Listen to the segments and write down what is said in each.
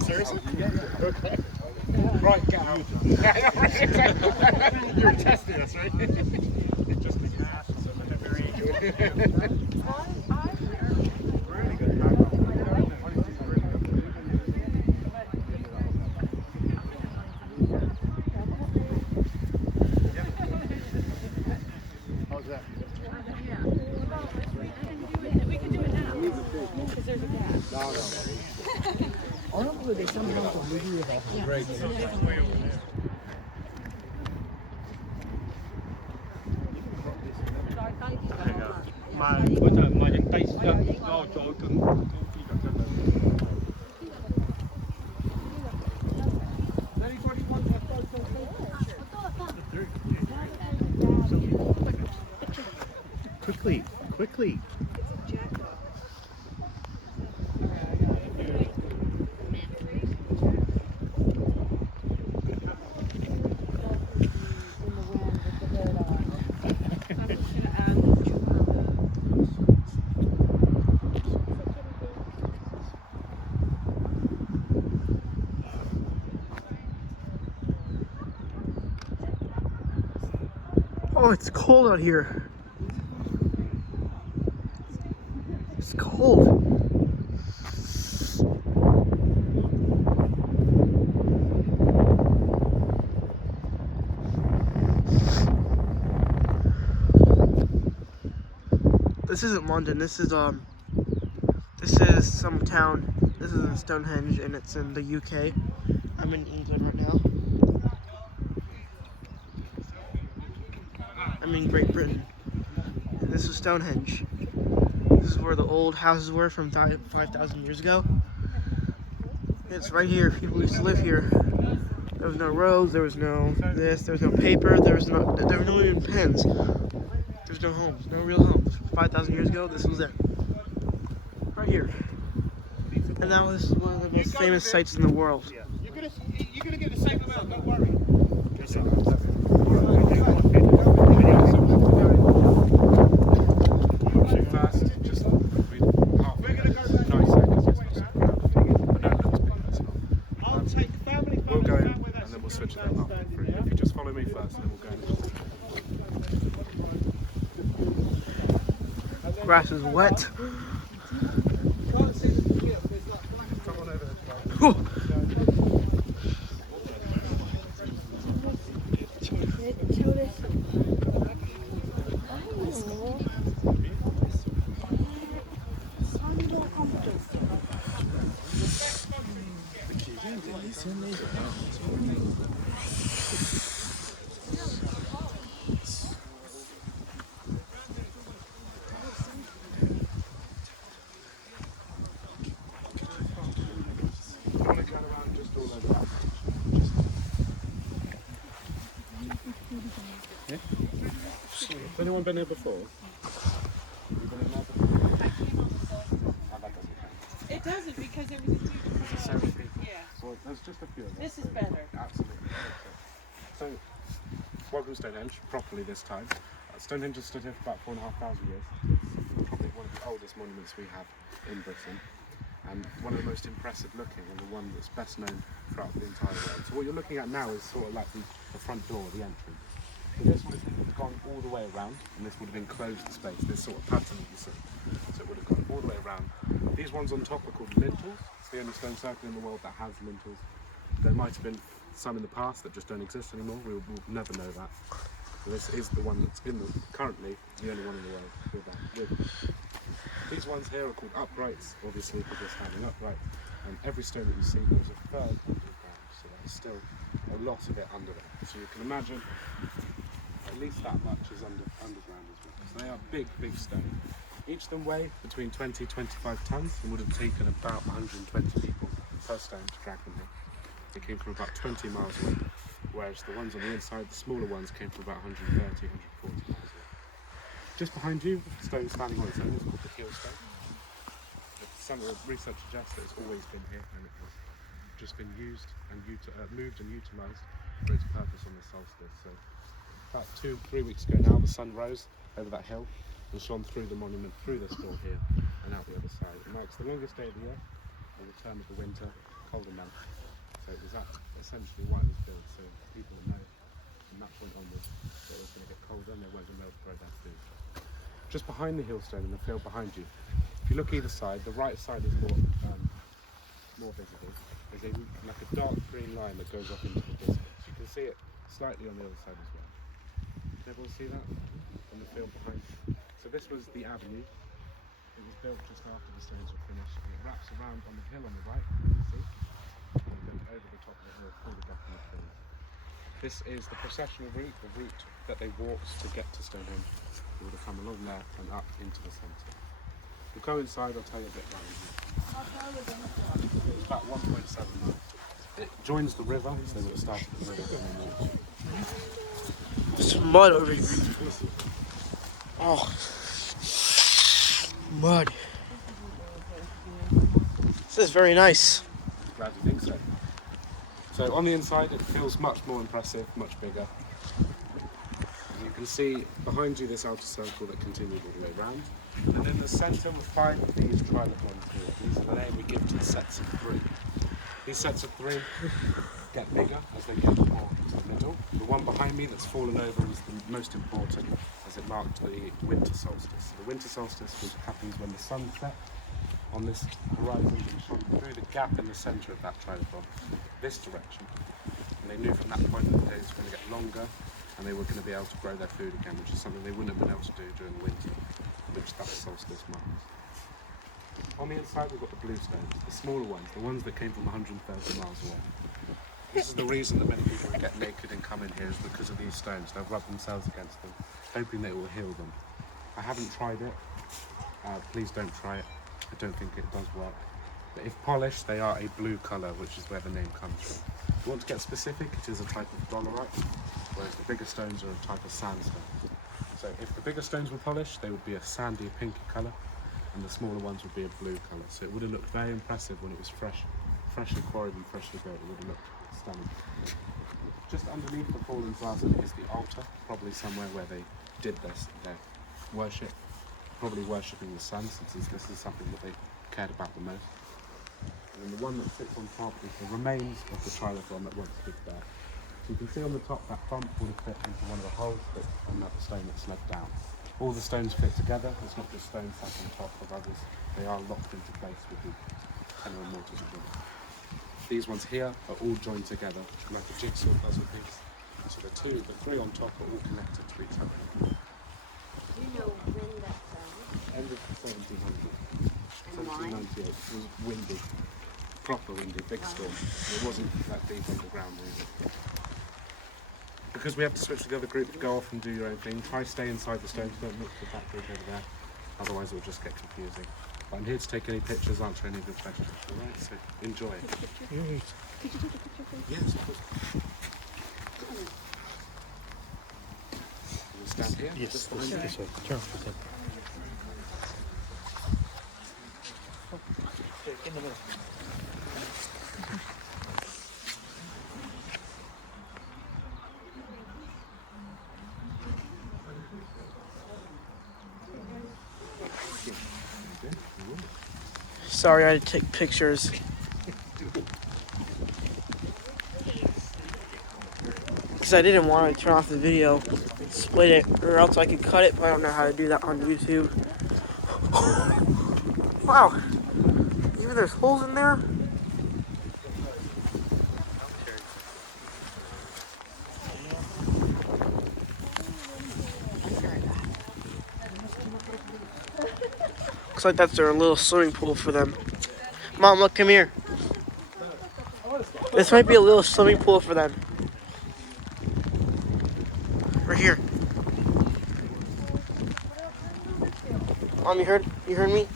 Seriously? Okay. Right, get out. You were testing us, right? Just to get out. Really good. How's that? We can do it now. Because there's a gap. Great. mà bây giờ mà những tay do cho cứng thì là chân Quickly, quickly. Oh, it's cold out here. It's cold. This isn't London. This is some town. This is in Stonehendge, and it's in the UK. I'm in England right now. I'm in Great Britain. And this is Stonehendge. This is where the old houses were from 5,000 years ago. It's right here. People used to live here. There was no roads, there was no this, there was no paper, there were no even pens. There's no homes, no real homes. 5,000 years ago, this was it. Right here. And that was one of the most famous sites in the world. You're gonna get the same amount, don't worry. Too fast, just half. We're gonna go 9 seconds. I'll take family. We'll go in and then we'll switch it up. If you just follow me first, then we'll go in. Grass is wet. Come on over. Has anyone been here before? It doesn't because it was a huge So many people. Yeah. Well, there's just a few of us. This is better. Absolutely. So, welcome to Stonehenge, properly this time. Stonehenge has stood here for about 4,500 years. It's probably one of the oldest monuments we have in Britain, and one of the most impressive looking, and the one that's best known throughout the entire world. So what you're looking at now is sort of like the front door, the entrance. So this would have gone all the way around, and this would have enclosed the space, this sort of pattern that you see. So it would have gone all the way around. These ones on top are called lintels. It's the only stone circle in the world that has lintels. There might have been some in the past that just don't exist anymore. We'll never know that. So this is the one that's currently the only one in the world with that. These ones here are called uprights, obviously because they're standing upright. And every stone that you see goes a third underground, so there's still a lot of it under there. So you can imagine at least that much is underground as well. So they are big, big stones. Each of them weigh between 20-25 tons and would have taken about 120 people per stone to drag them here. They came from about 20 miles away, whereas the ones on the inside, the smaller ones, came from about 130-140 miles away. Just behind you, the stone standing on its own is called the heel stone. Some of the research suggests that it's always been here and it has just been used and moved and utilised for its purpose on the solstice. So about 2-3 weeks ago now, the sun rose over that hill and shone through the monument, through this door here and out the other side. It marks the longest day of the year the return of the winter, colder months. So it was essentially why it was built, so people would know from that point onwards that it was going to get colder and they weren't going to be able to grow their food. Just behind the Hillstone, in the field behind you, if you look either side, the right side is more visible. There's like a dark green line that goes off into the distance. You can see it slightly on the other side as well. Can everyone see that? On the field behind. So this was the avenue. It was built just after the stones were finished. And it wraps around on the hill on the right, you can see. And it goes over the top of the hill, through the gap in the trees. This is the processional route, the route that they walked to get to Stonehenge. They would have come along there and up into the centre. We'll go inside, I'll tell you a bit about it. It's about 1.7 miles. It joins the river, so it starts at the river and then walks. There's mud over here. Oh, mud. This is very nice. Glad you think so. So on the inside it feels much more impressive, much bigger. You can see behind you this outer circle that continues all the way round. And then in the centre with 5 of these trilithons here. These are the name we give to the sets of 3. These sets of 3 get bigger as they get more to the middle. The one behind me that's fallen over is the most important as it marked the winter solstice. The winter solstice happens when the sun sets on this horizon and shone through the gap in the centre of that trilithon, this direction. And they knew from that point that the days were going to get longer and they were going to be able to grow their food again, which is something they wouldn't have been able to do during the winter, which that solstice marks. On the inside we've got the blue stones, the smaller ones, the ones that came from 130 miles away. This is the reason that many people who get naked and come in here is because of these stones. They'll rub themselves against them, hoping that it will heal them. I haven't tried it. Please don't try it. I don't think it does work. But if polished, they are a blue colour, which is where the name comes from. If you want to get specific, it is a type of dolerite, whereas the bigger stones are a type of sandstone. So if the bigger stones were polished, they would be a sandy, pinky colour, and the smaller ones would be a blue colour. So it would have looked very impressive when it was freshly quarried and freshly built. It would have looked stunning. Just underneath the fallen vaza is the altar, probably somewhere where they did their worship, probably worshipping the sun, since this is something that they cared about the most. And then the one that sits on top is the remains of the trilithon that once stood there. So you can see on the top that bump would have fit into one of the holes on that stone that's led down. All the stones fit together. It's not just stones sat on top of others. They are locked into place with the tenor and mortar together. These ones here are all joined together like a jigsaw puzzle piece. So the 3 on top are all connected to each other. Do you know when that fell? End of 1700. And why? 1798. It was windy. Proper windy, big storm. It wasn't that deep underground really. Because we have to switch to the other group to go off and do your own thing. Try stay inside the stones, don't look for that group over there. Otherwise it will just get confusing. But I'm here to take any pictures, answer any good questions. Alright, so enjoy. Could you take a picture, please? Yes, of course. We'll stand here. Yes, just behind you. this way. Turn. In the middle. Sorry, I had to take pictures. Because I didn't want to turn off the video, split it, or else I could cut it, but I don't know how to do that on YouTube. Wow, even there's holes in there. Looks like that's their little swimming pool for them. Mom, look, come here. This might be a little swimming pool for them. Right here. Mom, you heard me?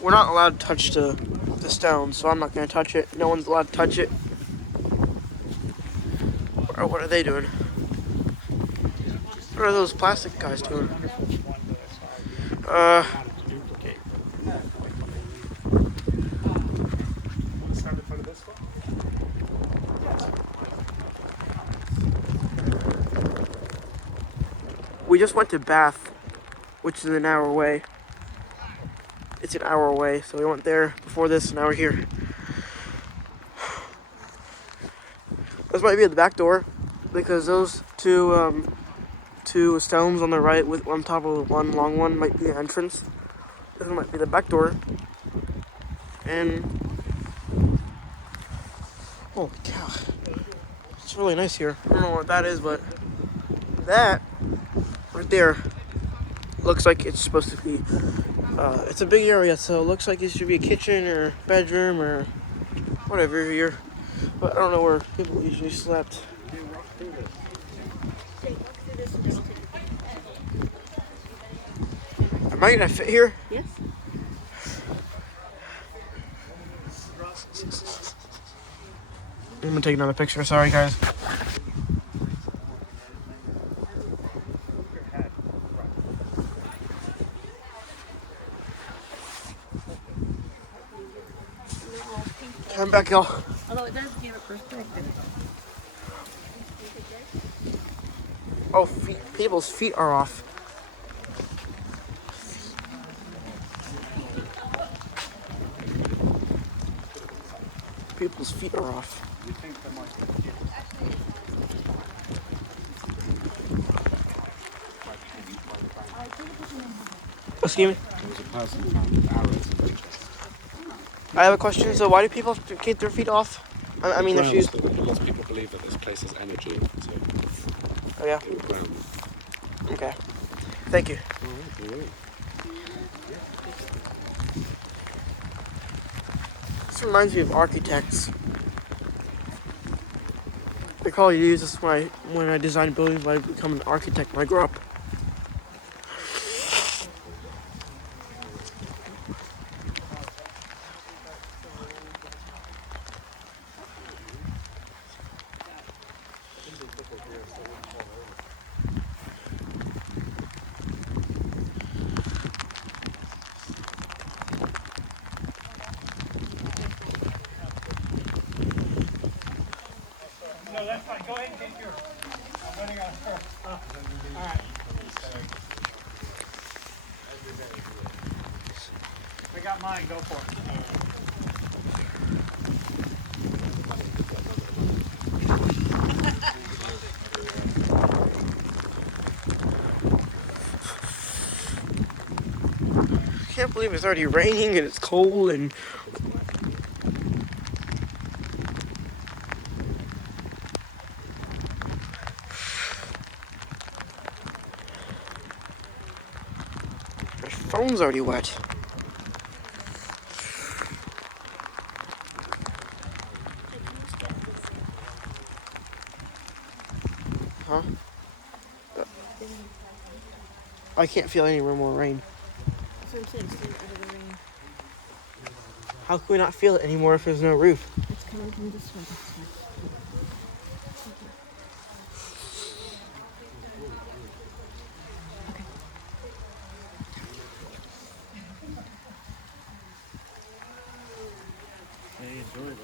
We're not allowed to touch the stone, so I'm not going to touch it. No one's allowed to touch it. Or what are they doing? What are those plastic guys doing? Uh, Stand in front of this one. we just went to Bath, which is an hour away. It's an hour away, so we went there before this, and now we're here. This might be at the back door, because those two stones on the right with on top of the one long one might be the entrance. This one might be the back door. And holy cow, it's really nice here. I don't know what that is, but that right there looks like it's supposed to be. It's a big area, so it looks like it should be a kitchen or bedroom or whatever here. But I don't know where people usually slept. Am I gonna fit here? Yes. I'm gonna take another picture. Sorry, guys. Come back, y'all. Although it does give a perspective. Oh, people's feet are off. People's feet are off. Excuse me? There was a person found with arrows in their chest. I have a question. So why do people have to keep their feet off? I mean their shoes. Lots of people believe that this place has energy, so Oh yeah. it would ground them. Okay. Thank you. Alright. This reminds me of architects. They probably use this when I design buildings when I become an architect when I grow up. No, that's fine. Go ahead and take yours. I'm running out of her. All right. I got mine. Go for it. I can't believe it's already raining and it's cold and my phone's already wet. Huh? I can't feel any more rain. That's what I'm saying. Stay out of the rain. How can we not feel it anymore if there's no roof? It's coming from this way. This way. Okay. Very enjoyable.